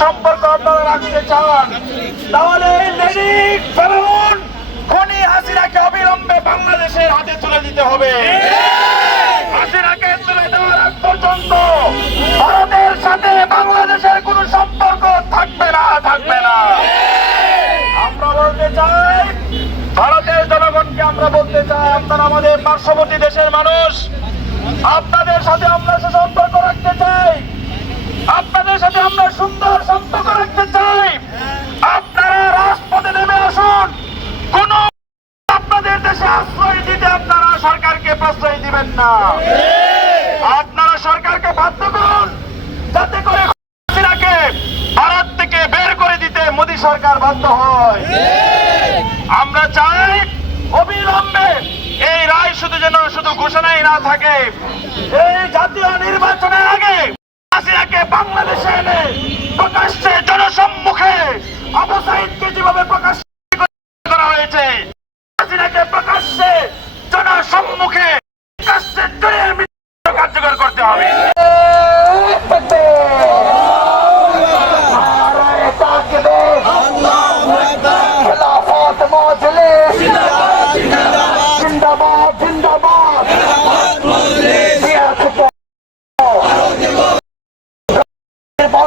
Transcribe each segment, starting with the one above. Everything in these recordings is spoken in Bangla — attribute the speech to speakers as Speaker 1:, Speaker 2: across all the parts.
Speaker 1: সম্পর্ক আপনারা রাখতে চান, তাহলে লেনিক ফেরাউন খনি হাসিনাকে অবিলম্বে বাংলাদেশের হাতে তুলে দিতে হবে। হাসিনাকে তুলে দেওয়ার আগ পর্যন্ত ভারতের সাথে বাংলাদেশের কোনো সম্পর্ক থাকবে না থাকবে না। আমরা বলতে চাই, ভারতের জনগণকে আমরা বলতে চাই, আপনারা আমাদের পার্শ্ববর্তী দেশের মানুষ, আপনাদের সাথে আমরা সুসম্পর্ক রাখতে চাই আপনাদের সাথে আমরা সুন্দর সম্পর্ক রাখতে চাই। আপনারা রাজপথে নেমে আসুন। কোন আপনাদের দেশে আশ্রয় দিতে আপনারা সরকারকে প্রশ্রয় দিবেন না। আপনারা সরকারকে বাধ্য করুন, যাতে করে ভারত থেকে বের করে দিতে মোদী সরকার বাধ্য হয়। আমরা চাই অবিলম্বে এই রায় শুধু যেন শুধু ঘোষণাই না থাকে, এই জাতীয় নির্বাচনের আগে সাইদকে বাংলাদেশে এনে প্রকাশ্যে জনসম্মুখে আবু সাইদকে যেভাবে প্রকাশ করা হয়েছে, হাসিনাকে প্রকাশ্যে জনসম্মুখে প্রকাশ্যে কার্যকর করতে হবে। জিন্দাবাদ জিন্দাবাদ।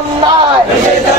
Speaker 1: অন্যায়